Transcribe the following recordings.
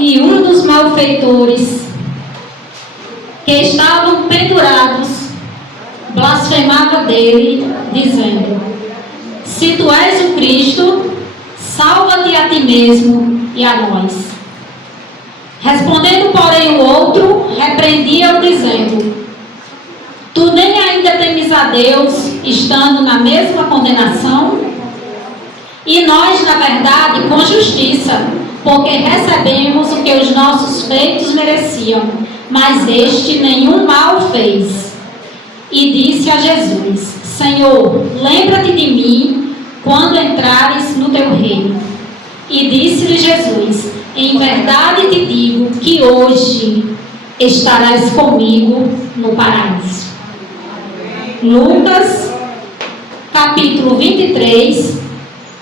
E um dos malfeitores que estavam pendurados blasfemava dele, dizendo: se tu és o Cristo, salva-te a ti mesmo e a nós. Respondendo, porém, o outro, repreendia-o, dizendo: tu nem ainda temes a Deus, estando na mesma condenação? E nós, na verdade, com justiça, porque recebemos o que os nossos feitos mereciam, mas este nenhum mal fez. E disse a Jesus: Senhor, lembra-te de mim quando entrares no teu reino. E disse-lhe Jesus: em verdade te digo que hoje estarás comigo no paraíso. Lucas, capítulo 23,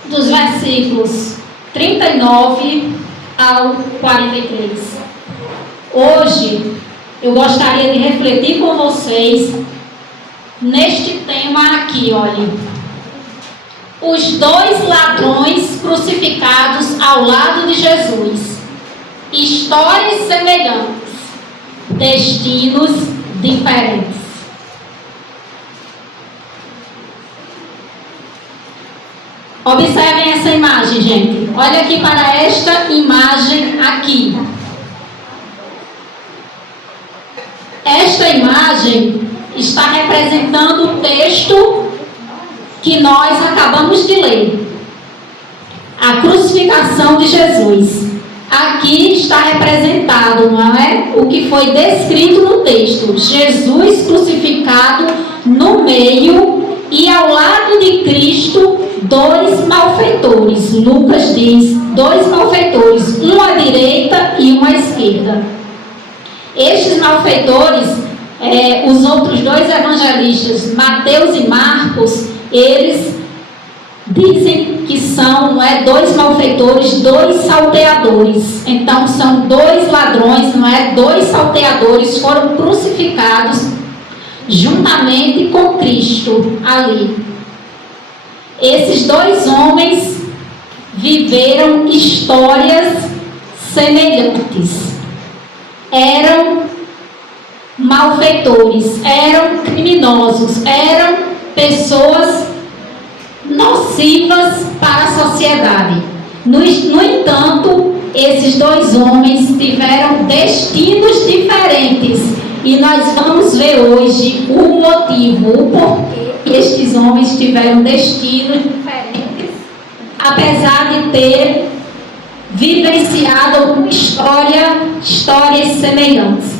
dos versículos 39 ao 43. Hoje eu gostaria de refletir com vocês neste tema aqui, olha. Os dois ladrões crucificados ao lado de Jesus. Histórias semelhantes, destinos diferentes. Observem essa imagem, gente. Olha aqui para esta imagem aqui. Esta imagem está representando o texto que nós acabamos de ler. A crucificação de Jesus. Aqui está representado, não é? O que foi descrito no texto. Jesus crucificado no meio e ao lado de Cristo dois malfeitores. Lucas diz, dois malfeitores, um à direita e um à esquerda. Estes malfeitores, os outros dois evangelistas, Mateus e Marcos, eles dizem que são, não é, dois malfeitores, dois salteadores. Então são dois ladrões, não é, dois salteadores foram crucificados juntamente com Cristo ali. Esses dois homens viveram histórias semelhantes. Eram malfeitores, eram criminosos, eram pessoas nocivas para a sociedade. No entanto, esses dois homens tiveram destinos diferentes. E nós vamos ver hoje o motivo, o porquê que estes homens tiveram destinos diferentes, apesar de ter vivenciado uma histórias semelhantes.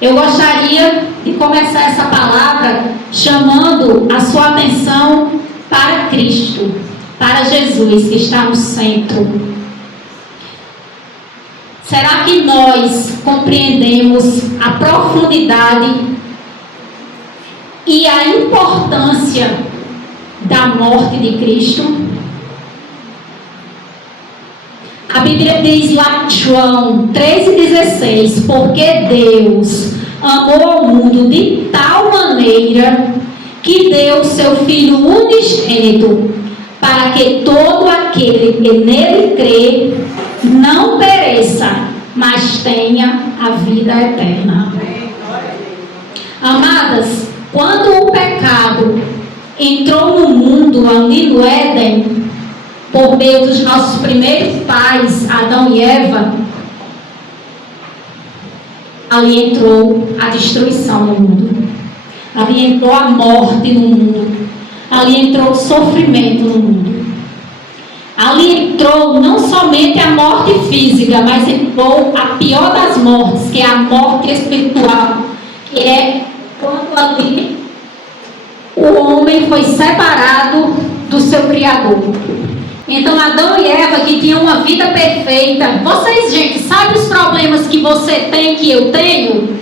Eu gostaria de começar essa palavra chamando a sua atenção para Cristo, para Jesus, que está no centro. Será que nós compreendemos a profundidade e a importância da morte de Cristo? A Bíblia diz lá em João 3,16: porque Deus amou ao mundo de tal maneira que deu seu Filho unigênito, para que todo aquele que nele crê não pereça, mas tenha a vida eterna. Amadas, quando o pecado entrou no mundo, ali no Éden, por meio dos nossos primeiros pais, Adão e Eva, ali entrou a destruição no mundo. Ali entrou a morte no mundo. Ali entrou o sofrimento no mundo. Ali entrou não somente a morte física, mas entrou a pior das mortes, que é a morte espiritual, que é quando ali o homem foi separado do seu Criador. Então Adão e Eva, que tinham uma vida perfeita, vocês, gente, sabem os problemas que você tem, que eu tenho?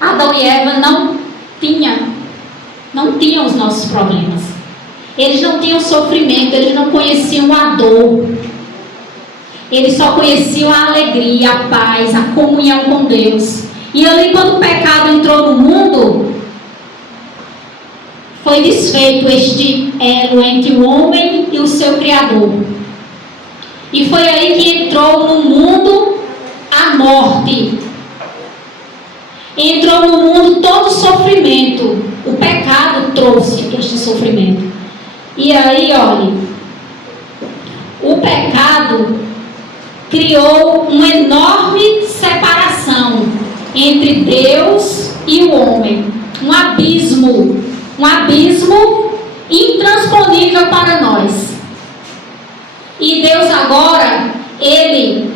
Adão e Eva não tinham os nossos problemas. Eles não tinham sofrimento, eles não conheciam a dor. Eles só conheciam a alegria, a paz, a comunhão com Deus. E ali, quando o pecado entrou no mundo, foi desfeito este elo entre o homem e o seu Criador. E foi aí que entrou no enviou no mundo todo sofrimento. O pecado trouxe este sofrimento. E aí, olhe, o pecado criou uma enorme separação entre Deus e o homem. Um abismo intransponível para nós. E Deus agora, Ele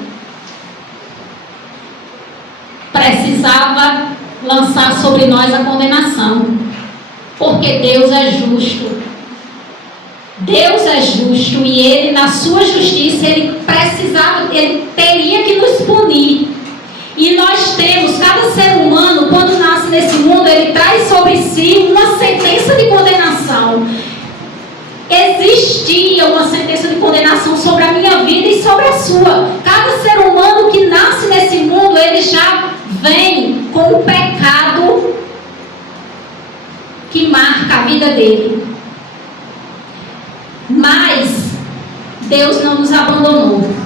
precisava lançar sobre nós a condenação, porque Deus é justo. Deus é justo e Ele, na sua justiça, Ele teria que nos punir. E nós temos, cada ser humano, quando nasce nesse mundo, ele traz sobre si uma sentença de condenação. Existia uma sentença de condenação sobre a minha vida e sobre a sua. Cada ser humano que nasce nesse mundo, ele já vem com o pecado que marca a vida dele. Mas Deus não nos abandonou.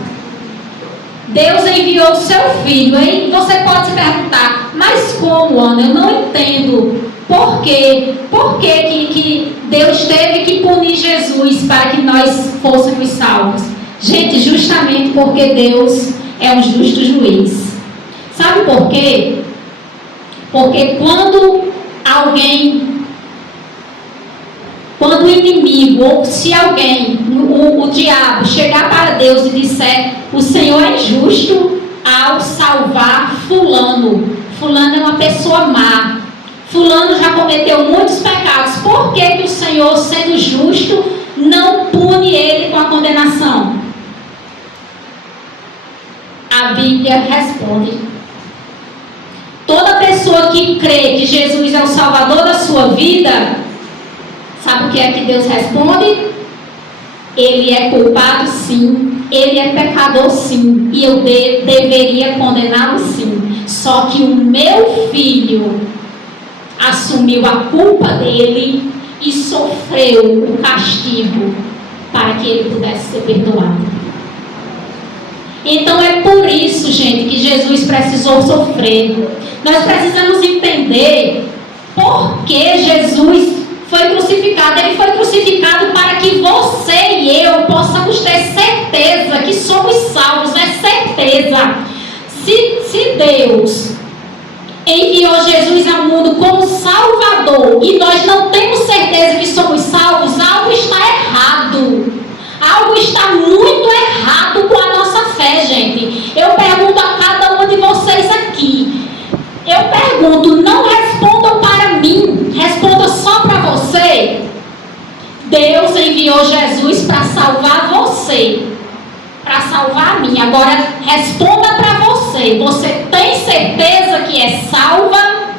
Deus enviou o seu filho, hein? Você pode se perguntar, mas como, Ana? Eu não entendo. Por quê? Por que Deus teve que punir Jesus para que nós fôssemos salvos? Gente, justamente porque Deus é um justo juiz. Sabe por quê? Porque quando o inimigo, ou se alguém, o diabo, chegar para Deus e disser, o Senhor é justo ao salvar fulano. Fulano é uma pessoa má. Fulano já cometeu muitos pecados. Por que o Senhor, sendo justo, não pune ele com a condenação? A Bíblia responde. Toda pessoa que crê que Jesus é o Salvador da sua vida, sabe o que é que Deus responde? Ele é culpado, sim. Ele é pecador, sim. E eu deveria condená-lo, sim. Só que o meu filho assumiu a culpa dele e sofreu o castigo para que ele pudesse ser perdoado. Então é por isso, gente, que Jesus precisou sofrer. Nós precisamos entender por que Jesus foi crucificado. Ele foi crucificado para que você e eu possamos ter certeza que somos salvos. É certeza. Se Deus enviou Jesus ao mundo como Salvador e nós não temos certeza que somos salvos, algo está errado. Algo está muito errado com a nossa fé, gente. Eu pergunto a cada um de vocês aqui. Eu pergunto, não respondam para mim, responda só para você. Deus enviou Jesus para salvar você, para salvar a mim. Agora responda para você. Você tem certeza que é salva?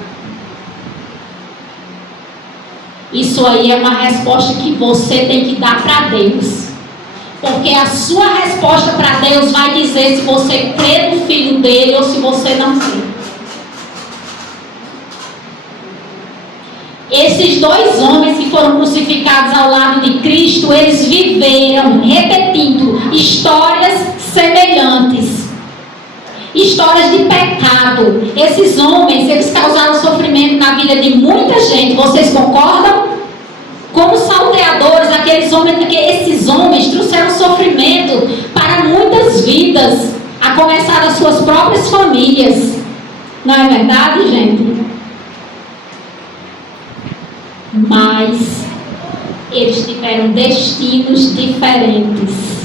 Isso aí é uma resposta que você tem que dar para Deus. Porque a sua resposta para Deus vai dizer se você crê no Filho dele ou se você não crê. Esses dois homens que foram crucificados ao lado de Cristo, eles viveram, repetindo, histórias semelhantes. Histórias de pecado. Esses homens, eles causaram sofrimento na vida de muita gente. Vocês concordam? Como salteadores, esses homens trouxeram sofrimento para muitas vidas, a começar das suas próprias famílias. Não é verdade, gente? Mas eles tiveram destinos diferentes.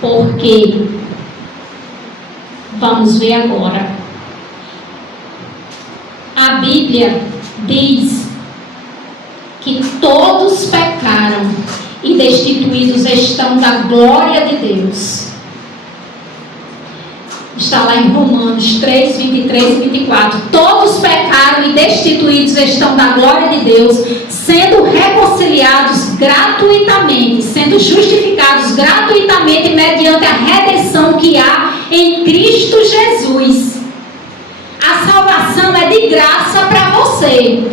Por quê? Vamos ver agora. A Bíblia diz que todos pecaram e destituídos estão da glória de Deus. Está lá em Romanos 3, 23 e 24. Todos pecaram e destituídos estão da glória de Deus, sendo reconciliados gratuitamente, sendo justificados gratuitamente mediante a redenção que há em Cristo Jesus. A salvação é de graça para você.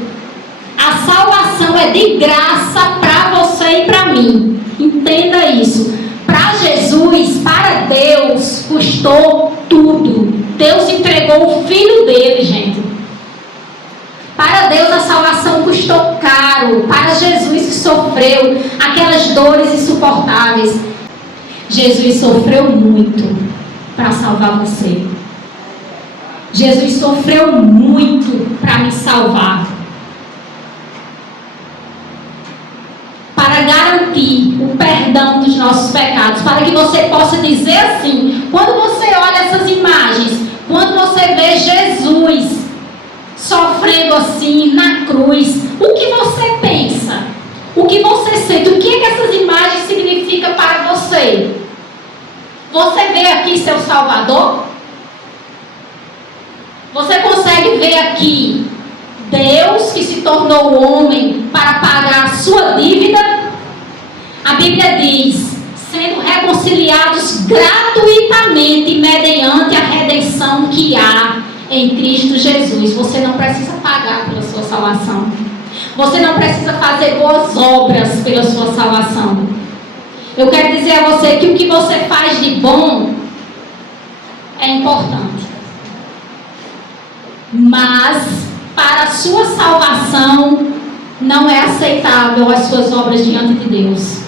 A salvação é de graça para você e para mim. Entenda isso. Para Jesus, para Deus, custou tudo. Deus entregou o Filho dele, gente. que sofreu aquelas dores insuportáveis. Jesus sofreu muito para salvar você. Jesus sofreu muito para me salvar. Para garantir o perdão dos nossos pecados. Para que você possa dizer assim, quando você olha essas imagens, quando você vê Jesus sofrendo assim na cruz, o que você pensa? O que você sente? O que é que essas imagens significam para você? Você vê aqui seu Salvador? Você consegue ver aqui Deus que se tornou homem para pagar a sua dívida? A Bíblia diz, sendo reconciliados gratuitamente mediante a redenção que há em Cristo Jesus. Você não precisa pagar pela sua salvação. Você não precisa fazer boas obras pela sua salvação. Eu quero dizer a você que o que você faz de bom é importante. Mas para a sua salvação não é aceitável as suas obras diante de Deus.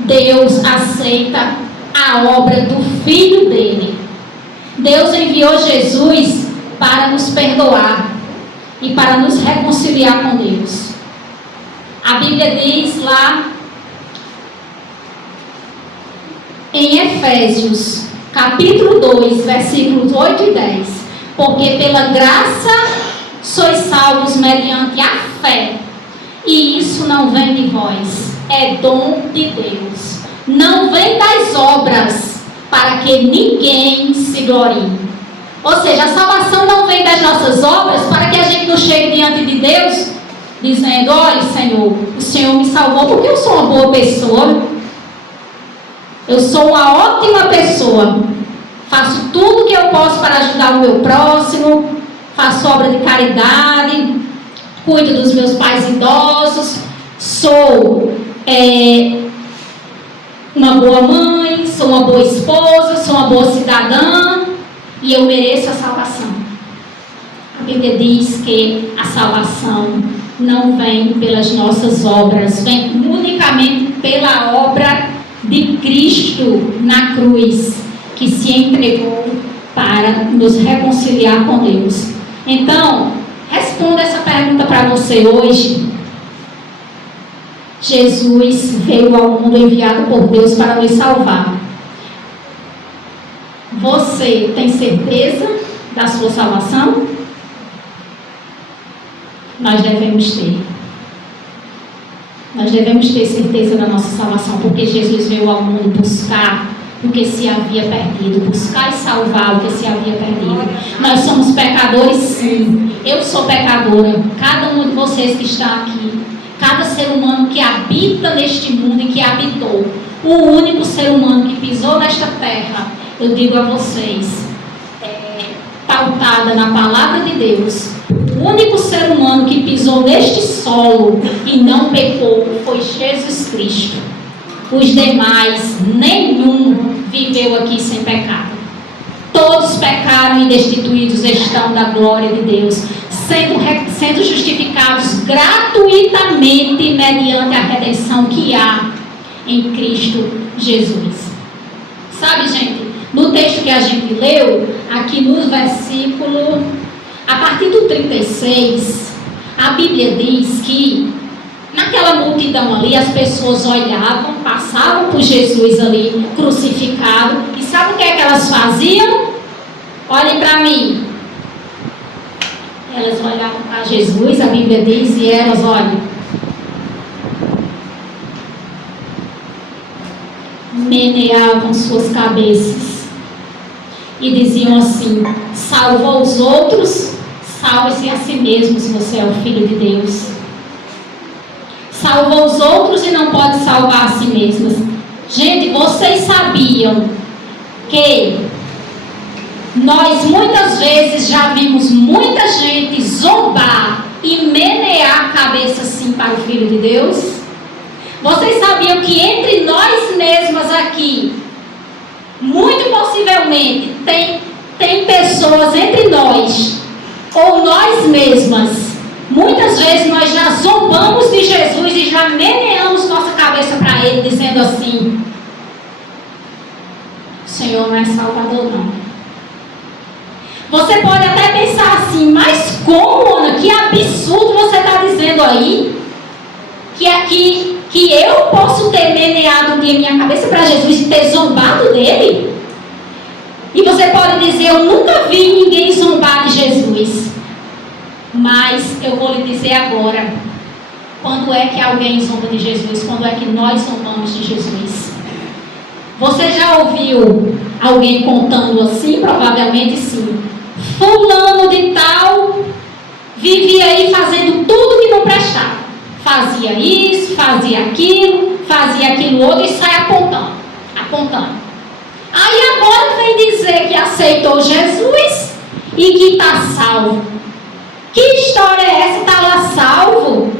Deus aceita a obra do Filho dele. Deus enviou Jesus para nos perdoar e para nos reconciliar com Deus. A Bíblia diz lá em Efésios, capítulo 2, versículos 8 e 10. Porque pela graça sois salvos mediante a fé. E isso não vem de vós, é dom de Deus. Não vem das obras, para que ninguém se glorie. Ou seja, a salvação não vem das nossas obras, para que a gente não chegue diante de Deus, dizendo, olha Senhor, o Senhor me salvou porque eu sou uma boa pessoa. Eu sou uma ótima pessoa. Faço tudo o que eu posso para ajudar o meu próximo, faço obra de caridade, cuido dos meus pais idosos, sou uma boa mãe, sou uma boa esposa, sou uma boa cidadã e eu mereço a salvação. A Bíblia diz que a salvação não vem pelas nossas obras, vem unicamente pela obra de Cristo na cruz, que se entregou para nos reconciliar com Deus. Então, responda essa pergunta para você hoje. Jesus veio ao mundo enviado por Deus para nos salvar. Você tem certeza da sua salvação? Nós devemos ter. Nós devemos ter certeza da nossa salvação, porque Jesus veio ao mundo buscar o que se havia perdido, buscar e salvar o que se havia perdido. Nós somos pecadores, sim. Eu sou pecadora. Cada um de vocês que está aqui, cada ser humano que habita neste mundo e que habitou, o único ser humano que pisou nesta terra, eu digo a vocês, pautada na palavra de Deus, o único ser humano que pisou neste solo e não pecou foi Jesus Cristo. Os demais, nenhum viveu aqui sem pecado. Todos pecaram e destituídos estão da glória de Deus, sendo justificados gratuitamente mediante a redenção que há em Cristo Jesus. Sabe, gente, no texto que a gente leu, aqui no versículo, a partir do 36, a Bíblia diz que naquela multidão ali, as pessoas olhavam, passavam por Jesus ali crucificado, e sabe o que é que elas faziam? Olhem para mim. Elas olhavam para Jesus, a Bíblia diz, e elas, olhem, meneavam suas cabeças e diziam assim: salvou os outros, salve-se a si mesmo, se você é o Filho de Deus. Salvou os outros e não pode salvar a si mesmas. Gente, vocês sabiam que nós muitas vezes já vimos muita gente zombar e menear a cabeça assim para o Filho de Deus? Vocês sabiam que entre nós mesmas aqui, muito possivelmente, tem pessoas entre nós, ou nós mesmas, Muitas vezes nós já zombamos de Jesus e já meneamos nossa cabeça para Ele, dizendo assim: o Senhor não é Salvador, não. Você pode até pensar assim: mas como, Ana? Que absurdo você está dizendo aí? Que eu posso ter meneado um dia minha cabeça para Jesus e ter zombado dele? E você pode dizer: eu nunca vi ninguém zombar de Jesus. Mas eu vou lhe dizer agora: quando é que alguém zomba de Jesus? Quando é que nós zombamos de Jesus? Você já ouviu alguém contando assim? Provavelmente sim. Fulano de tal vivia aí fazendo tudo que não prestava. Fazia isso, fazia aquilo outro e sai apontando. Aí agora vem dizer que aceitou Jesus e que está salvo. Que história é essa? Está lá salvo?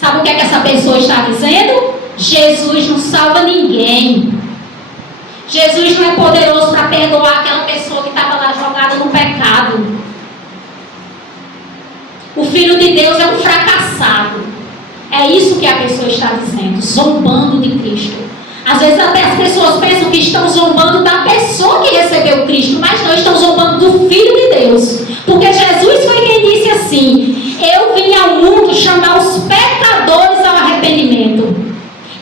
Sabe o que é que essa pessoa está dizendo? Jesus não salva ninguém. Jesus não é poderoso para perdoar aquela pessoa que estava lá jogada no pecado. O Filho de Deus é um fracassado. É isso que a pessoa está dizendo, zombando de Cristo. Às vezes até as pessoas pensam que estão zombando da pessoa que recebeu Cristo, mas não, estão zombando do Filho de Deus. Porque Jesus foi quem disse assim: eu vim ao mundo chamar os pecadores ao arrependimento.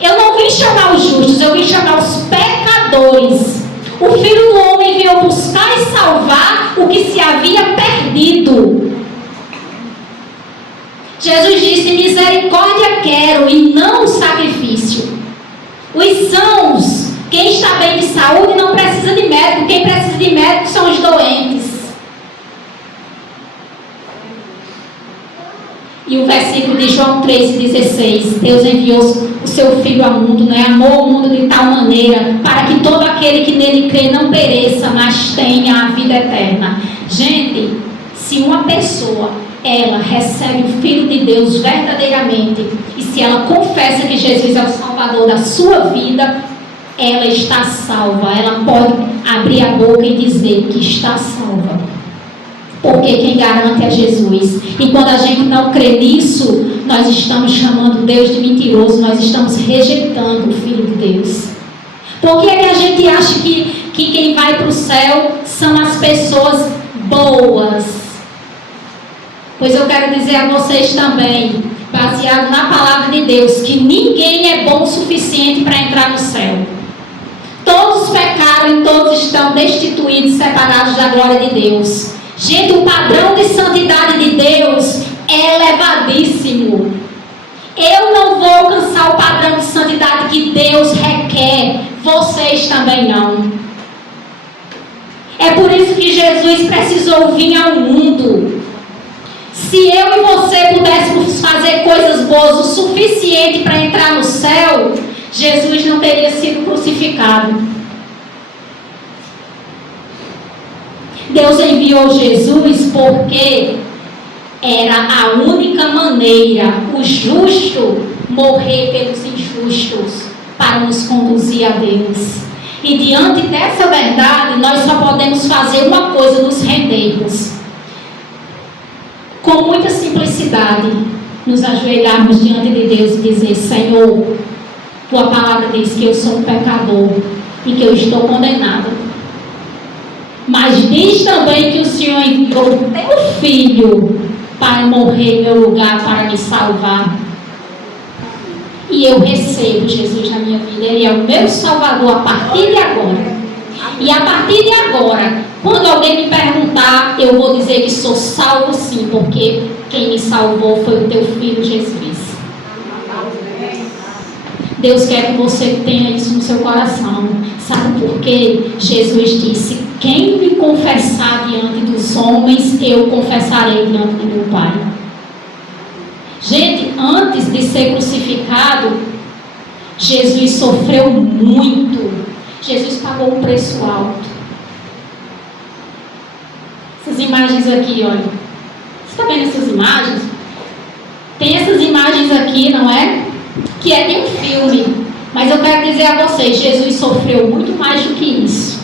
Eu não vim chamar os justos, eu vim chamar os pecadores. O Filho do Homem veio buscar e salvar o que se havia perdido. Jesus disse: misericórdia quero e não sacrifício. Os sãos, quem está bem de saúde não precisa de médico. Quem precisa de médico são os doentes. E o versículo de João 3,16: Deus enviou o seu Filho ao mundo, né? Amou o mundo de tal maneira para que todo aquele que nele crê não pereça, mas tenha a vida eterna. Gente, se uma pessoa ela recebe o Filho de Deus verdadeiramente, e se ela confessa que Jesus é o Salvador da sua vida, ela está salva. Ela pode abrir a boca e dizer que está salva, porque quem garante é Jesus. E quando a gente não crê nisso, nós estamos chamando Deus de mentiroso, nós estamos rejeitando o Filho de Deus. Por que é que a gente acha que quem vai para o céu são as pessoas boas? Pois eu quero dizer a vocês também, baseado na palavra de Deus, que ninguém é bom o suficiente para entrar no céu. Todos pecaram e todos estão destituídos, separados da glória de Deus. Gente, o padrão de santidade de Deus é elevadíssimo. Eu não vou alcançar o padrão de santidade que Deus requer, vocês também não. É por isso que Jesus precisou vir ao mundo. Se eu e você pudéssemos fazer coisas boas o suficiente para entrar no céu, Jesus não teria sido crucificado. Deus enviou Jesus porque era a única maneira, o justo morrer pelos injustos, para nos conduzir a Deus. E diante dessa verdade, nós só podemos fazer uma coisa: nos rendermos. Com muita simplicidade, nos ajoelharmos diante de Deus e dizer: Senhor, tua palavra diz que eu sou um pecador e que eu estou condenado. Mas diz também que o Senhor enviou o teu Filho para morrer em meu lugar, para me salvar. E eu recebo Jesus na minha vida. Ele é o meu Salvador a partir de agora. E a partir de agora, quando alguém me perguntar, eu vou dizer que sou salvo sim, porque quem me salvou foi o teu Filho Jesus. Deus quer que você tenha isso no seu coração. Sabe por quê? Jesus disse: quem me confessar diante dos homens, eu confessarei diante de meu Pai. Gente, antes de ser crucificado, Jesus sofreu muito. Jesus pagou um preço alto. Essas imagens aqui, olha. Você está vendo essas imagens? Tem essas imagens aqui, não é? Que é de um filme. Mas eu quero dizer a vocês, Jesus sofreu muito mais do que isso.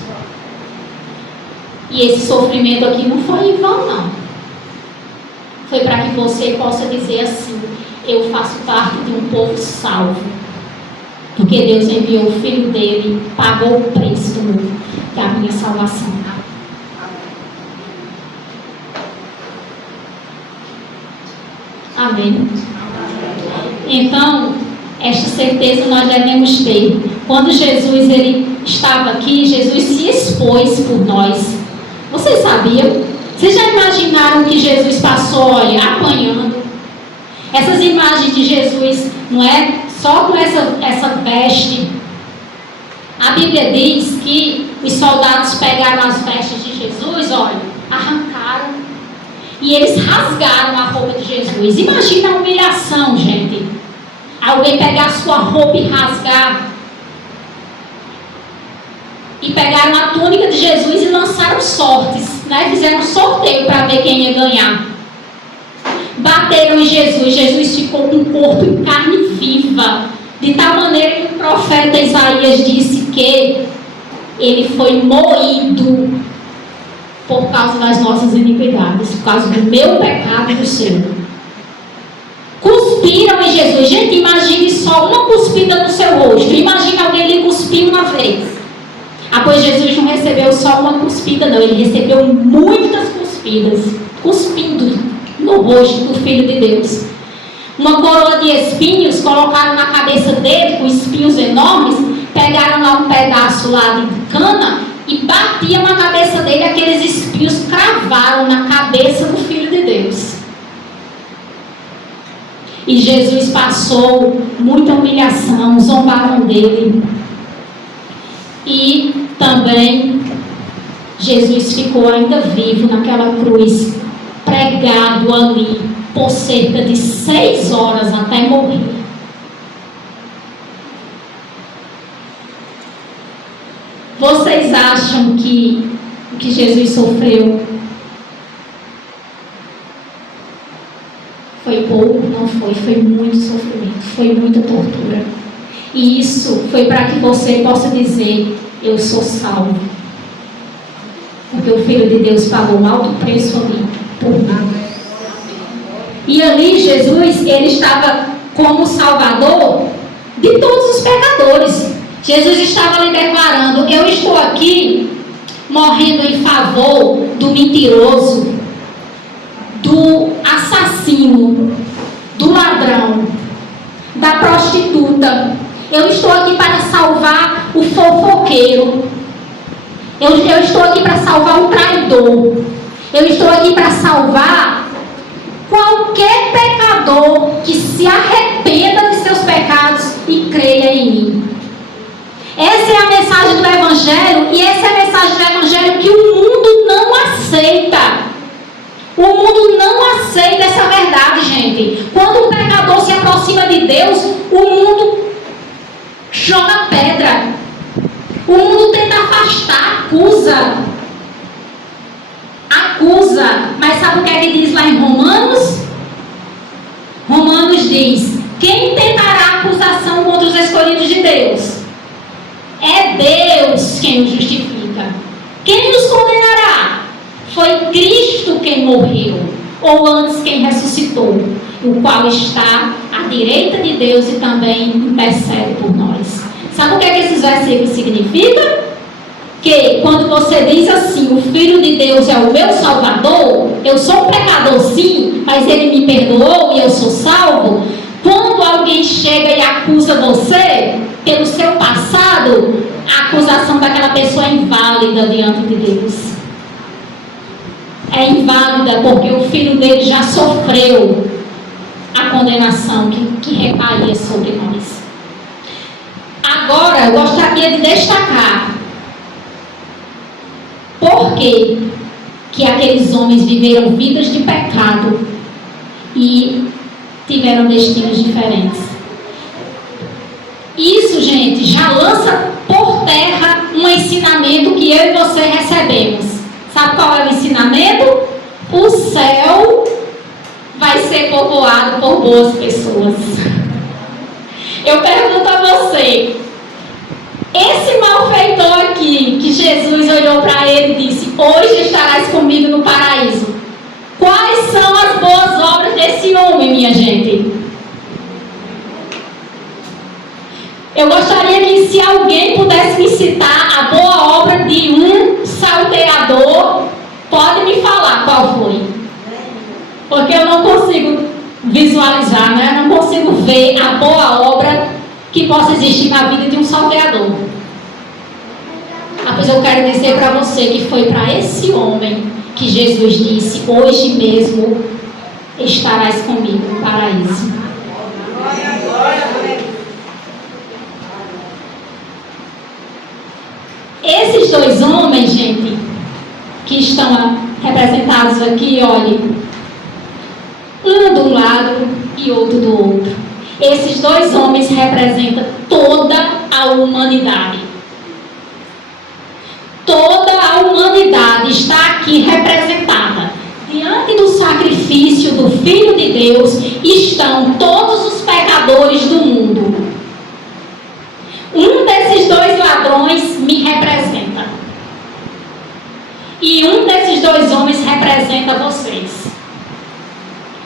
E esse sofrimento aqui não foi em vão, não. foi para que você possa dizer assim: eu faço parte de um povo salvo. Porque Deus enviou o Filho dele, pagou o preço da minha salvação. Amém. Então, esta certeza nós devemos ter. Quando Jesus ele estava aqui, Jesus se expôs por nós. Vocês sabiam? Vocês já imaginaram que Jesus passou, olha, apanhando? Essas imagens de Jesus, não é só com essa veste. A Bíblia diz que os soldados pegaram as vestes de Jesus, olha, arrancaram e eles rasgaram a roupa de Jesus. Imagina a humilhação, gente. Alguém pegar a sua roupa e rasgar. E pegaram a túnica de Jesus e lançaram sortes, né? Fizeram um sorteio para ver quem ia ganhar. Bateram em Jesus. Jesus ficou com o corpo em carne viva, de tal maneira que o profeta Isaías disse que ele foi moído por causa das nossas iniquidades, por causa do meu pecado e do seu. Cuspiram em Jesus. Gente, imagine só uma cuspida no seu rosto. Imagine alguém lhe cuspir uma vez. Pois Jesus não recebeu só uma cuspida, não. Ele recebeu muitas cuspidas, cuspindo no rosto do Filho de Deus. Uma coroa de espinhos colocaram na cabeça dele, com espinhos enormes. Pegaram lá um pedaço lá de cana e batiam na cabeça dele. Aqueles espinhos cravaram na cabeça do Filho de Deus. E Jesus passou muita humilhação, zombaram dele. E também Jesus ficou ainda vivo naquela cruz, pregado ali por cerca de 6 horas até morrer. Vocês acham que o que Jesus sofreu foi pouco? Não foi. Foi muito sofrimento, foi muita tortura. E isso foi para que você possa dizer: eu sou salvo. Porque o Filho de Deus pagou um alto preço ali por nada. E ali Jesus, ele estava como Salvador de todos os pecadores. Jesus estava ali declarando: eu estou aqui morrendo em favor do mentiroso, do assassino, do ladrão, da prostituta. Eu estou aqui para salvar o fofoqueiro. Eu estou aqui para salvar o traidor. Eu estou aqui para salvar qualquer pecador que se arrependa de seus pecados e creia em mim. Essa é a mensagem do Evangelho, e essa é a mensagem do Evangelho que o mundo não aceita. O mundo não aceita essa verdade, gente. Quando um pecador se aproxima de Deus, o mundo joga pedra. O mundo tenta afastar, acusa. Mas sabe o que é que diz lá em Romanos? Romanos diz: quem tentará acusação contra os escolhidos de Deus? É Deus quem nos justifica. Quem nos condenará? Foi Cristo quem morreu, ou antes quem ressuscitou, o qual está à direita de Deus e também intercede por nós. Sabe o que é que esses versículos significam? Que quando você diz assim: o Filho de Deus é o meu Salvador, eu sou um pecador sim, mas Ele me perdoou e eu sou salvo. Quando alguém chega e acusa você pelo seu passado, a acusação daquela pessoa é inválida diante de Deus. É inválida porque o Filho dele já sofreu a condenação que recaía sobre nós. Agora, eu gostaria de destacar por que aqueles homens viveram vidas de pecado e tiveram destinos diferentes. Isso, gente, já lança por terra um ensinamento que eu e você recebemos. Sabe qual é o ensinamento? O céu vai ser povoado por boas pessoas. Eu pergunto a você: esse malfeitor aqui, que Jesus olhou para ele e disse: hoje estarás comigo no paraíso, Quais são as boas obras desse homem, minha gente? Eu gostaria que, se alguém pudesse me citar a boa obra de um salteador, pode me falar qual foi. Porque eu não consigo visualizar, né? Eu não consigo ver a boa obra que possa existir na vida de um salteador. Pois eu quero dizer para você que foi para esse homem que Jesus disse: hoje mesmo estarás comigo no paraíso. Esses dois homens, gente, que estão representados aqui, olhem, um do lado e outro do outro. Esses dois homens representam toda a humanidade. Toda a humanidade está aqui representada. Diante do sacrifício do Filho de Deus estão todos os pecadores do mundo. Um desses dois ladrões me representa. E um desses dois homens representa vocês.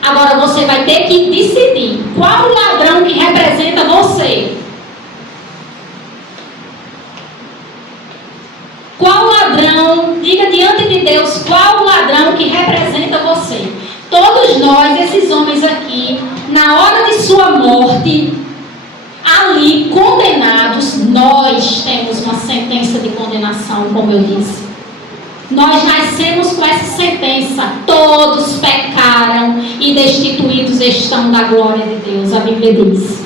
Agora você vai ter que decidir qual ladrão que representa você. Qual ladrão, diga diante de Deus, qual ladrão que representa você. Todos nós, esses homens aqui, na hora de sua morte, ali condenados, nós temos uma sentença de condenação, como eu disse. Nós nascemos com essa sentença: todos pecaram e destituídos estão da glória de Deus, a Bíblia diz.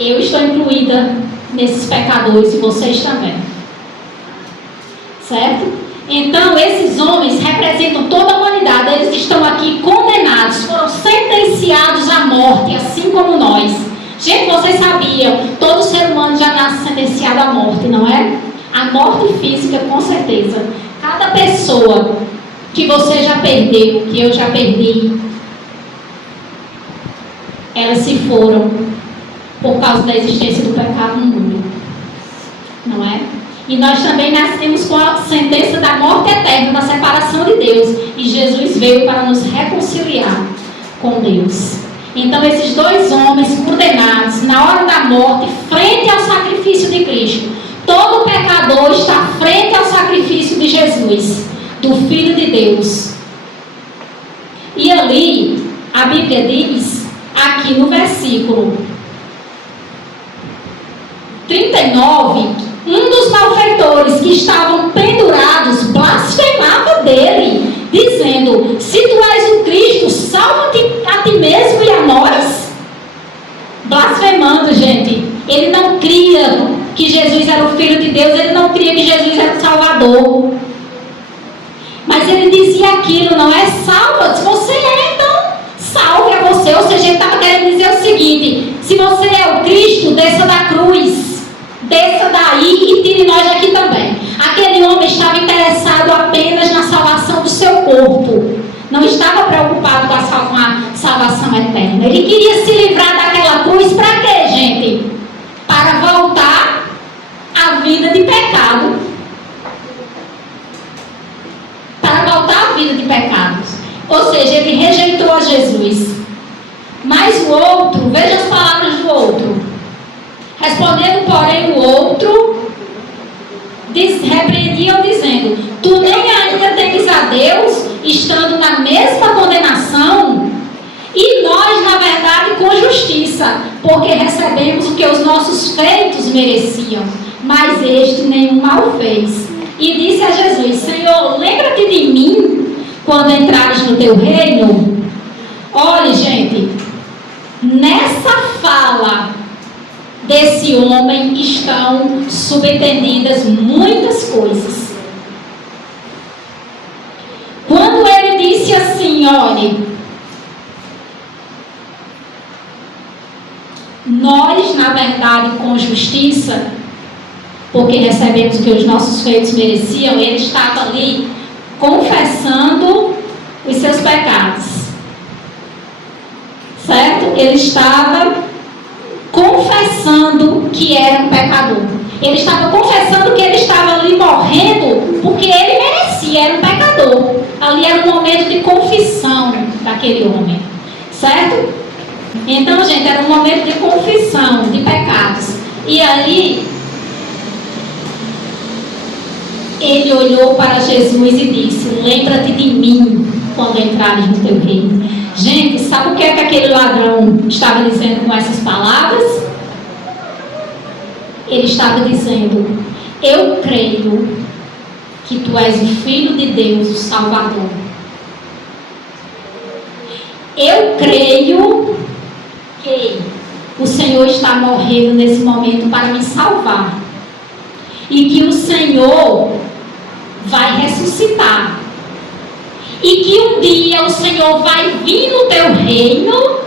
Eu estou incluída nesses pecadores e vocês também, certo? Então esses homens representam toda a humanidade. Eles estão aqui condenados, foram sentenciados à morte, assim como nós. Gente, vocês sabiam, todo ser humano já nasce sentenciado à morte, não é? A morte física, com certeza. Cada pessoa que você já perdeu, que eu já perdi, elas se foram por causa da existência do pecado no mundo, não é? E nós também nascemos com a sentença da morte eterna, da separação de Deus. E Jesus veio para nos reconciliar com Deus. Então esses dois homens condenados na hora da morte, frente ao sacrifício de Cristo. Todo pecador está frente ao sacrifício de Jesus, do Filho de Deus. E ali, a Bíblia diz, aqui no versículo 39, um dos malfeitores que estavam pendurados blasfemava dele, dizendo: se tu és o Cristo, salva-te a ti mesmo e a nós. Blasfemando, gente. Ele não cria que Jesus era o Filho de Deus, ele não cria que Jesus era o Salvador. Mas ele dizia aquilo, não é? Salva, se você é, então salve a você. Ou seja, ele estava querendo dizer o seguinte: se você é o Cristo, desça da cruz, desça daí e tire nós daqui também. Aquele homem estava interessado apenas na salvação do seu corpo, não estava preocupado com a salvação eterna. Ele queria se livrar daquela cruz. Para quê, gente? Para voltar à vida de pecado. Para voltar à vida de pecados. Ou seja, ele rejeitou a Jesus. Mas o outro, veja as palavras do outro. Respondendo, porém, o outro, repreendiam, dizendo: tu nem ainda temes a Deus, estando na mesma condenação? E nós, na verdade, com justiça, porque recebemos o que os nossos feitos mereciam, mas este nenhum mal fez. E disse a Jesus: Senhor, lembra-te de mim quando entrares no teu reino. Olha, gente, nessa fala desse homem estão subentendidas muitas coisas. Quando ele disse assim: olhe, nós, na verdade, com justiça, porque recebemos o que os nossos feitos mereciam, ele estava ali confessando os seus pecados, certo? Ele estava confessando que era um pecador. Ele estava confessando que ele estava ali morrendo porque ele merecia, era um pecador. Ali era um momento de confissão daquele homem, certo? Então, gente, era um momento de confissão de pecados. E ali, ele olhou para Jesus e disse: lembra-te de mim quando entrares no teu reino. Gente, sabe o que é que aquele ladrão estava dizendo com essas palavras? Ele estava dizendo: eu creio que tu és o Filho de Deus, o Salvador. Eu creio que o Senhor está morrendo nesse momento para me salvar. E que o Senhor vai ressuscitar. E que um dia o Senhor vai vir no teu reino.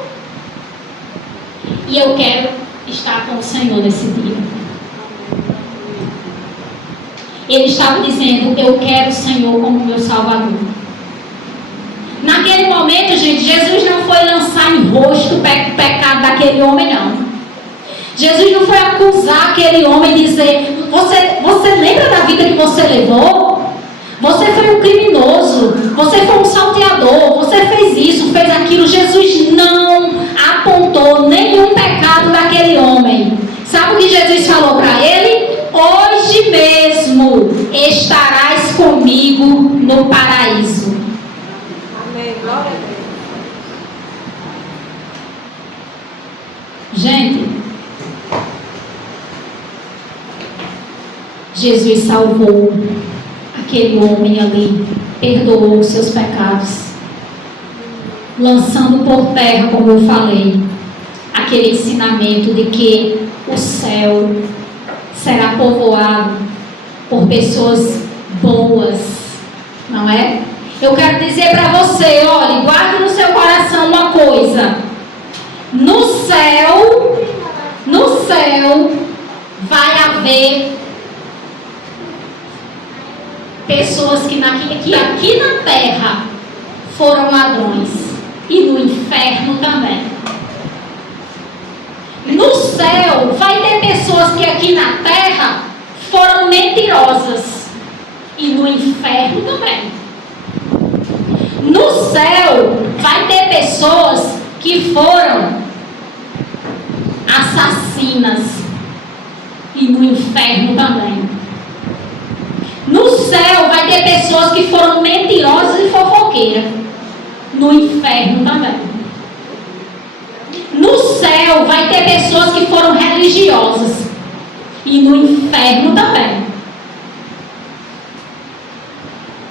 E eu quero estar com o Senhor nesse dia. Ele estava dizendo: eu quero o Senhor como meu Salvador. Naquele momento, gente, Jesus não foi lançar em rosto o pecado daquele homem, não. Jesus não foi acusar aquele homem e dizer: você lembra da vida que você levou? Você foi um criminoso, você foi um salteador, você fez isso, fez aquilo. Jesus não apontou nenhum pecado daquele homem. Sabe o que Jesus falou para ele? Hoje mesmo estarás comigo no paraíso. Amém. Glória a Deus. Gente, Jesus salvou aquele homem ali, perdoou os seus pecados, lançando por terra, como eu falei, aquele ensinamento de que o céu será povoado por pessoas boas, não é? Eu quero dizer para você, olhe, guarde no seu coração uma coisa: no céu vai haver pessoas que aqui na terra foram ladrões, e no inferno também. No céu vai ter pessoas que aqui na terra foram mentirosas, e no inferno também. No céu vai ter pessoas que foram assassinas, e no inferno também. No céu vai ter pessoas que foram mentirosas e fofoqueiras, no inferno também. No céu vai ter pessoas que foram religiosas, e no inferno também.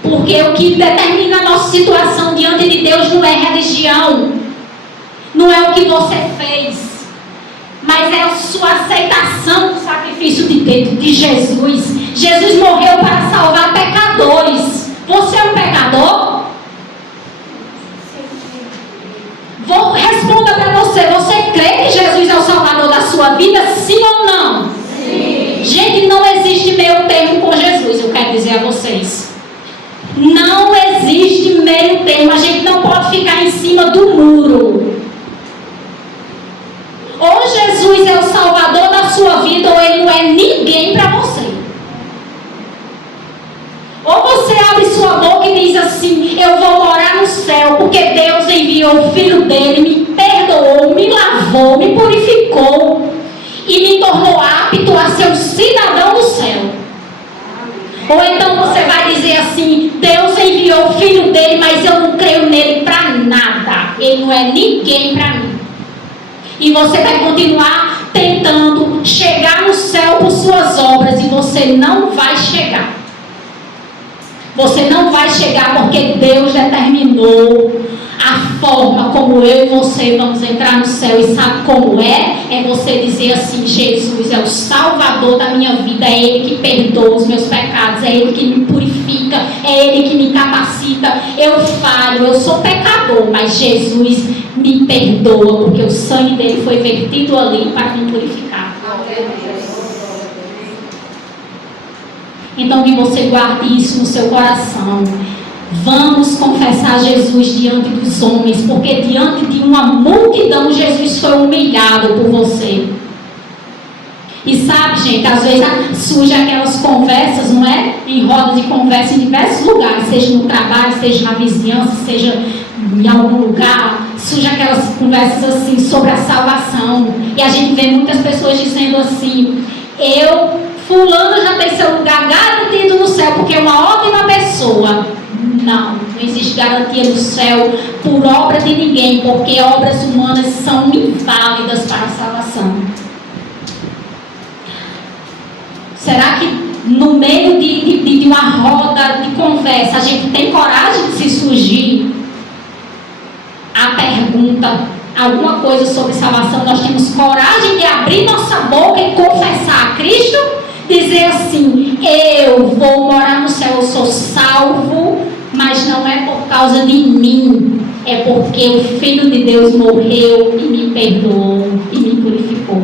Porque o que determina a nossa situação diante de Deus não é religião, não é o que você fez, mas é a sua aceitação do sacrifício de Jesus. Jesus morreu para salvar pecadores. Você é um pecador? Responda para você: você crê que Jesus é o Salvador da sua vida, sim ou não? Sim. Gente, não existe meio termo com Jesus, eu quero dizer a vocês. Não existe meio termo. A gente não pode ficar em cima do muro. Ou Jesus é o Salvador da sua vida, ou ele não é ninguém para você. Ou você abre sua boca e diz assim: eu vou morar no céu, porque Deus enviou o Filho dele, me perdoou, me lavou, me purificou e me tornou apto a ser um cidadão do céu. Ou então você vai dizer assim: Deus enviou o Filho dele, mas eu não creio nele para nada, ele não é ninguém para mim. E você vai continuar tentando chegar no céu por suas obras, e você não vai chegar. Você não vai chegar, porque Deus determinou a forma como eu e você vamos entrar no céu. E sabe como é? É você dizer assim: Jesus é o Salvador da minha vida, é Ele que perdoa os meus pecados, é Ele que me purifica, é Ele que me capacita. Eu falho, eu sou pecador, mas Jesus me perdoa, porque o sangue dele foi vertido ali para me purificar. Então que você guarde isso no seu coração. Vamos confessar Jesus diante dos homens, porque diante de uma multidão Jesus foi humilhado por você. E sabe, gente, às vezes surgem aquelas conversas, não é? Em rodas de conversa em diversos lugares, seja no trabalho, seja na vizinhança, seja em algum lugar, surgem aquelas conversas assim sobre a salvação. E a gente vê muitas pessoas dizendo assim: fulano já tem seu lugar garantido no céu porque é uma ótima pessoa. Não existe garantia no céu por obra de ninguém, porque obras humanas são inválidas para a salvação. Será que no meio de uma roda de conversa a gente tem coragem de se surgir a pergunta, alguma coisa sobre salvação? Nós temos coragem de abrir nossa boca e confessar a Cristo? Dizer assim: eu vou morar no céu, eu sou salvo, mas não é por causa de mim, é porque o Filho de Deus morreu e me perdoou e me purificou.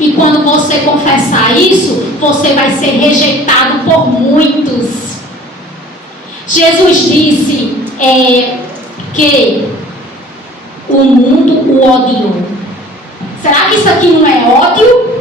E quando você confessar isso, você vai ser rejeitado por muitos. Jesus disse que o mundo o odiou. Será que isso aqui não é ódio?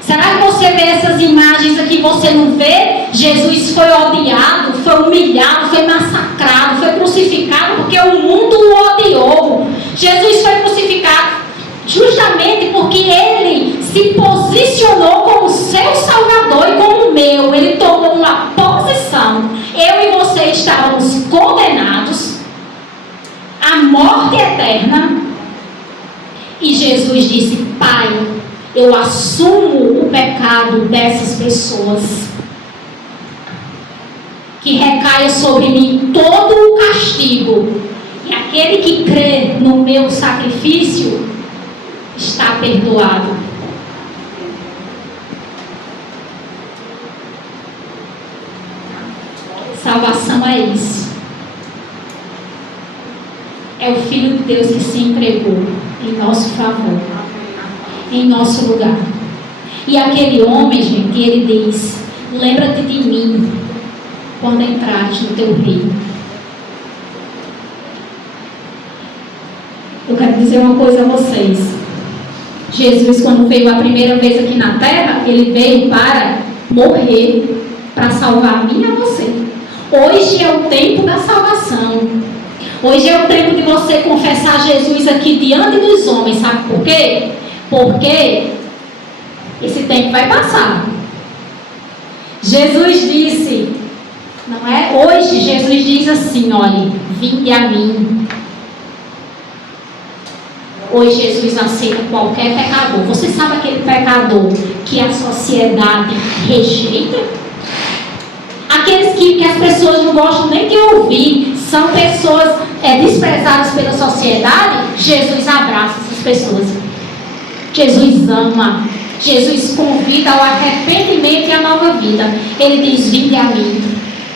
Será que você vê essas imagens aqui e você não vê? Jesus foi odiado, foi humilhado, foi massacrado, foi crucificado porque o mundo o odiou. Jesus foi crucificado justamente porque ele se posicionou como seu Salvador e como o meu. Ele tomou uma posição. Eu e você estávamos condenados à morte eterna. E Jesus disse: Pai, eu assumo o pecado dessas pessoas. Que recaia sobre mim todo o castigo. E aquele que crê no meu sacrifício está perdoado. Salvação é isso. É o Filho de Deus que se entregou em nosso favor, em nosso lugar. E aquele homem, gente, ele diz: lembra-te de mim quando entrares no teu reino. Eu quero dizer uma coisa a vocês. Jesus, quando veio a primeira vez aqui na terra, ele veio para morrer, para salvar a mim e a você. Hoje é o tempo da salvação. Hoje é o tempo de você confessar Jesus aqui diante dos homens. Sabe por quê? Porque esse tempo vai passar. Jesus disse, não é? Hoje Jesus diz assim: olhe, vinde a mim. Hoje Jesus aceita qualquer pecador. Você sabe aquele pecador que a sociedade rejeita? Aqueles que as pessoas não gostam nem de ouvir, são pessoas desprezadas pela sociedade. Jesus abraça essas pessoas. Jesus ama. Jesus convida ao arrependimento e à nova vida. Ele diz: vinde a mim,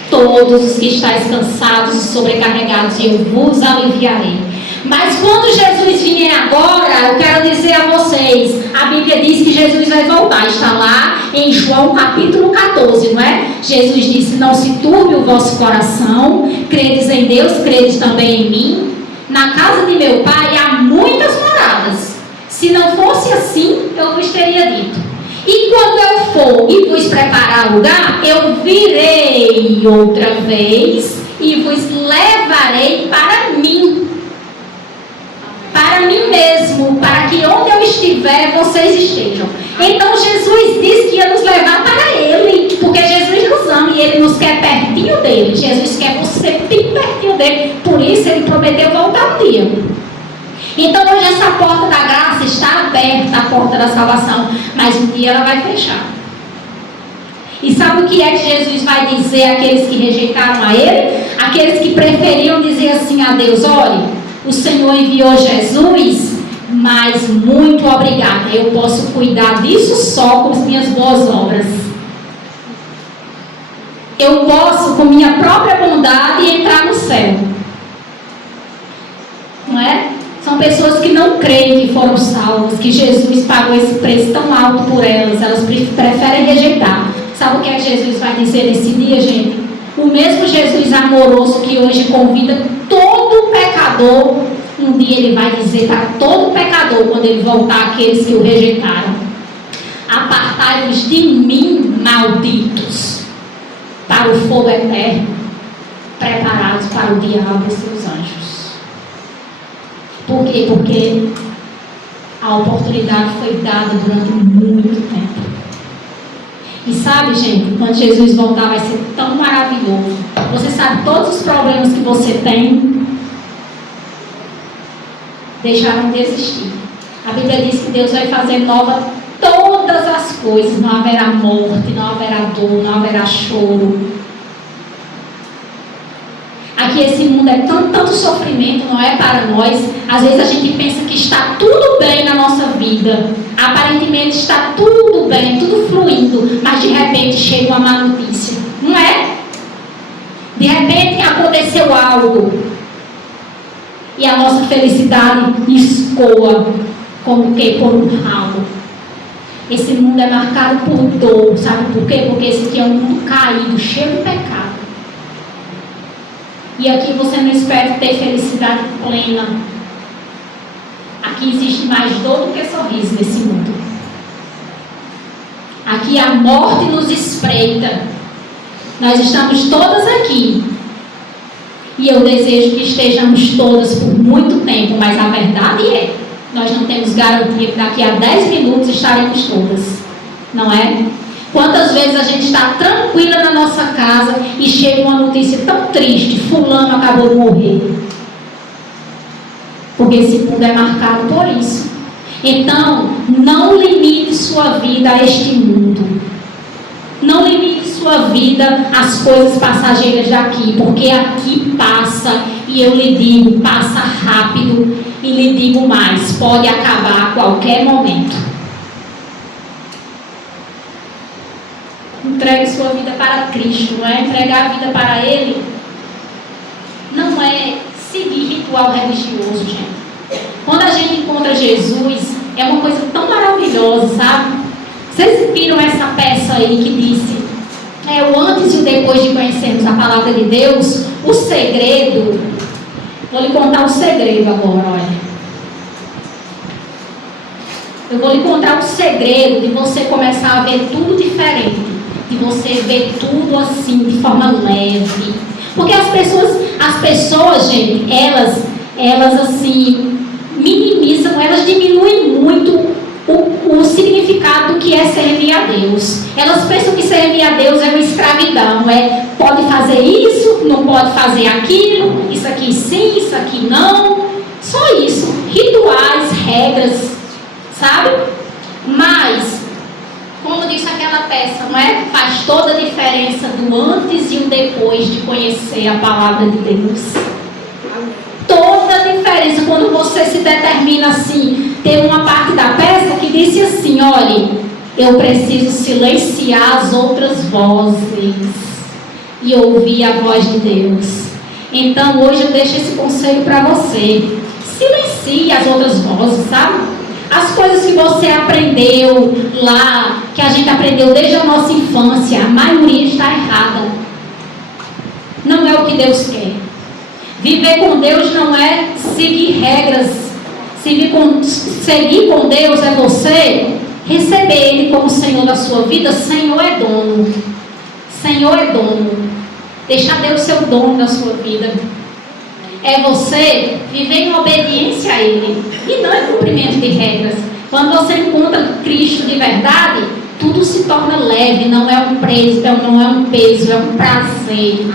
todos os que estáis cansados e sobrecarregados, e eu vos aliviarei. Mas quando Jesus vier agora, eu quero dizer a vocês, a Bíblia diz que Jesus vai voltar. Está lá em João capítulo 14, não é? Jesus disse: não se turbe o vosso coração, credes em Deus, credes também em mim. Na casa de meu Pai há muitas moradas. Se não fosse assim, eu vos teria dito. E quando eu for e vos preparar lugar, eu virei outra vez e vos levarei para mim. Para mim mesmo, para que onde eu estiver, vocês estejam. Então Jesus disse que ia nos levar para Ele, porque Jesus nos ama e Ele nos quer pertinho dEle. Jesus quer você bem pertinho dEle, por isso Ele prometeu voltar um dia. Então hoje essa porta da graça está aberta, a porta da salvação, mas um dia ela vai fechar. E sabe o que é que Jesus vai dizer àqueles que rejeitaram a Ele? Aqueles que preferiam dizer assim a Deus: olhe, o Senhor enviou Jesus, mas muito obrigada, eu posso cuidar disso só com as minhas boas obras. Eu posso, com minha própria bondade, entrar no céu. Não é? São pessoas que não creem que foram salvas, que Jesus pagou esse preço tão alto por elas preferem rejeitar. Sabe o que é que Jesus vai dizer nesse dia, gente? O mesmo Jesus amoroso que hoje convida todo pecador Um dia ele vai dizer para todo pecador, quando ele voltar àqueles que o rejeitaram: apartai-vos de mim, malditos, para o fogo eterno, preparados para o diabo e seus anjos. Por quê? Porque a oportunidade foi dada durante muito tempo. E sabe, gente, quando Jesus voltar vai ser tão maravilhoso. Você sabe, todos os problemas que você tem deixaram de existir. A Bíblia diz que Deus vai fazer nova todas as coisas. Não haverá morte, não haverá dor, não haverá choro. Aqui esse mundo é tanto sofrimento, não é, para nós. Às vezes a gente pensa que está tudo bem na nossa vida. Aparentemente está tudo bem, tudo fluindo. Mas de repente chega uma má notícia. Não é? De repente aconteceu algo. E a nossa felicidade escoa como que por um ralo. Esse mundo é marcado por dor. Sabe por quê? Porque esse aqui é um mundo caído, cheio de pecado. E aqui você não espera ter felicidade plena. Aqui existe mais dor do que sorriso nesse mundo. Aqui a morte nos espreita. Nós estamos todas aqui. E eu desejo que estejamos todas por muito tempo. Mas a verdade é, nós não temos garantia que daqui a 10 minutos estaremos todas. Não é? Quantas vezes a gente está tranquila na nossa casa e chega uma notícia tão triste: fulano acabou de morrer. Porque esse mundo é marcado por isso. Então, não limite sua vida a este mundo. Não limite sua vida às coisas passageiras daqui, porque aqui passa, e eu lhe digo, passa rápido, e lhe digo mais, pode acabar a qualquer momento. Entregue sua vida para Cristo, não é? Entregar a vida para Ele não é seguir ritual religioso, gente. Quando a gente encontra Jesus, é uma coisa tão maravilhosa, sabe? Vocês viram essa peça aí que disse o antes e o depois de conhecermos a palavra de Deus? O segredo, vou lhe contar um segredo agora, olha. Eu vou lhe contar um segredo de você começar a ver tudo diferente. De você ver tudo assim, de forma leve. Porque as pessoas, gente, elas assim, minimizam, elas diminuem muito o significado do que é servir a Deus. Elas pensam que servir a Deus é uma escravidão. Pode fazer isso, não pode fazer aquilo, isso aqui sim, isso aqui não. Só isso. Rituais, regras, sabe? Mas, como disse aquela peça, não é? Faz toda a diferença do antes e o depois de conhecer a palavra de Deus. Toda a diferença quando você se determina assim. Tem uma parte da peça que disse assim: olha, eu preciso silenciar as outras vozes e ouvir a voz de Deus. Então hoje eu deixo esse conselho para você: silencie as outras vozes, sabe? As coisas que você aprendeu lá, que a gente aprendeu desde a nossa infância, a maioria está errada. Não é o que Deus quer. Viver com Deus não é seguir regras. Seguir com Deus é você receber Ele como Senhor da sua vida. Senhor é dono. Senhor é dono. Deixar Deus ser o dono da sua vida. É você viver em obediência a Ele. E não é cumprimento de regras. Quando você encontra Cristo de verdade, tudo se torna leve. Não é um peso, não é um peso, é um prazer.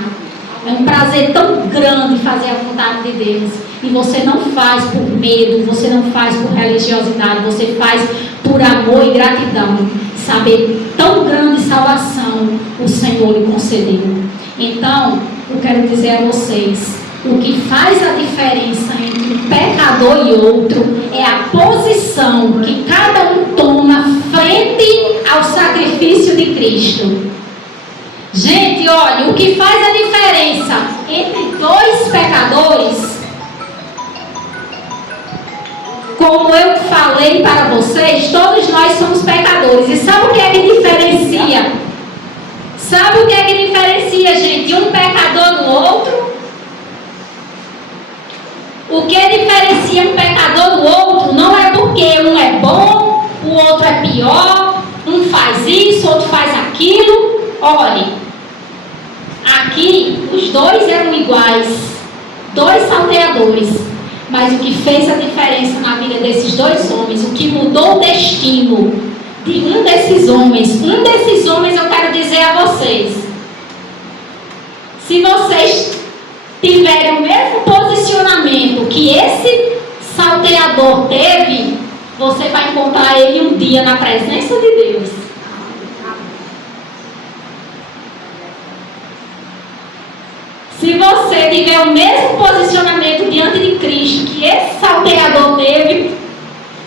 É um prazer tão grande fazer a vontade de Deus. E você não faz por medo, você não faz por religiosidade, você faz por amor e gratidão. Saber tão grande salvação o Senhor lhe concedeu. Então, eu quero dizer a vocês: o que faz a diferença entre um pecador e outro é a posição que cada um toma frente ao sacrifício de Cristo. Gente, olha, o que faz a diferença entre dois pecadores, como eu falei para vocês, todos nós somos pecadores. E sabe o que é que diferencia? Sabe o que é que diferencia, gente, um pecador do outro? O O que diferencia um pecador do outro não é porque um é bom, o outro é pior, um faz isso, outro faz aquilo. Olhe, aqui os dois eram iguais, dois salteadores, mas o que fez a diferença na vida desses dois homens, o que mudou o destino de um desses homens eu quero dizer a vocês: se vocês tiverem o mesmo posicionamento que esse salteador teve, você vai encontrar ele um dia na presença de Deus. Se você tiver o mesmo posicionamento diante de Cristo que esse salteador teve,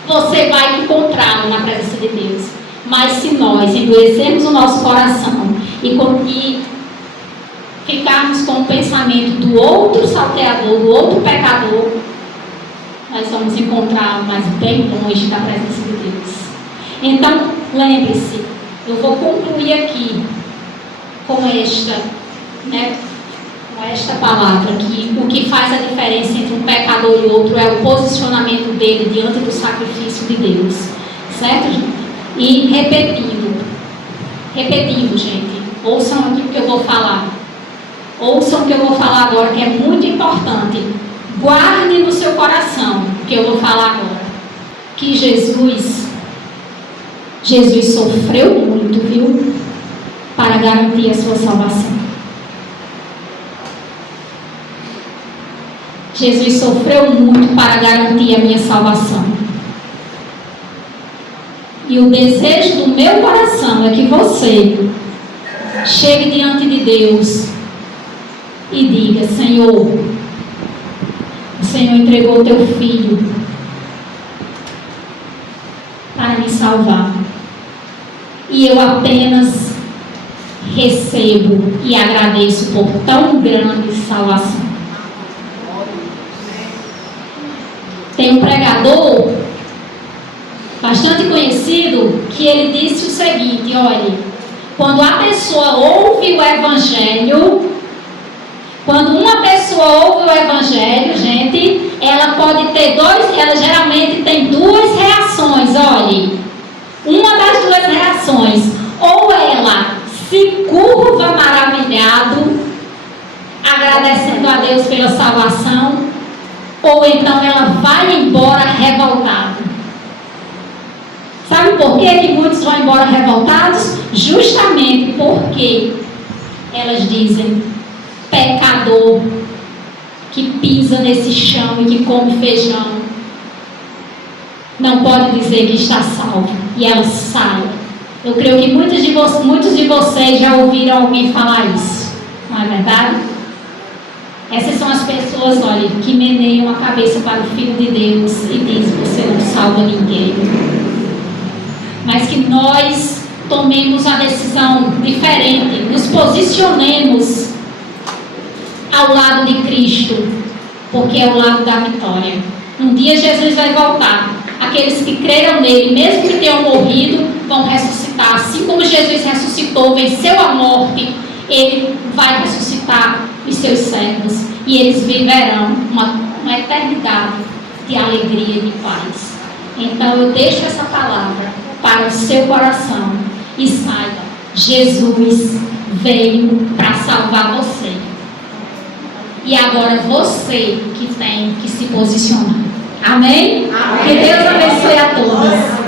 você vai encontrá-lo na presença de Deus. Mas se nós endurecermos o nosso coração e ficarmos com o pensamento do outro salteador, do outro pecador, nós vamos encontrá-lo, mas bem longe da presença de Deus. Então, lembre-se, eu vou concluir aqui com esta palavra, que o que faz a diferença entre um pecador e outro é o posicionamento dele diante do sacrifício de Deus, certo, gente? E repetindo, gente, ouçam aqui o que eu vou falar, ouçam o que eu vou falar agora, que é muito importante. Guarde no seu coração o que eu vou falar agora, que Jesus sofreu muito, viu, para garantir a sua salvação. Jesus sofreu muito para garantir a minha salvação. E o desejo do meu coração é que você chegue diante de Deus e diga: Senhor, o Senhor entregou o teu filho para me salvar. E eu apenas recebo e agradeço por tão grande salvação. Tem um pregador bastante conhecido que ele disse o seguinte: olhe, quando a pessoa ouve o Evangelho, quando uma pessoa ouve o Evangelho, gente, ela pode ter ela geralmente tem duas reações, olhe. Uma das duas reações, ou ela se curva maravilhado, agradecendo a Deus pela salvação, ou então ela vai embora revoltada. Sabe por que muitos vão embora revoltados? Justamente porque elas dizem: pecador que pisa nesse chão e que come feijão não pode dizer que está salvo. E ela sai. Eu creio que muitos de vocês já ouviram alguém falar isso, não é verdade? Essas são as pessoas, olha, que meneiam a cabeça para o Filho de Deus e dizem: você não salva ninguém. Mas que nós tomemos a decisão diferente, nos posicionemos ao lado de Cristo, porque é o lado da vitória. Um dia Jesus vai voltar. Aqueles que creram nele, mesmo que tenham morrido, vão ressuscitar. Assim como Jesus ressuscitou, venceu a morte, ele vai ressuscitar os seus servos. E eles viverão uma eternidade de alegria e de paz. Então eu deixo essa palavra para o seu coração. E saiba, Jesus veio para salvar você. E agora você que tem que se posicionar. Amém? Amém. Que Deus abençoe a todos.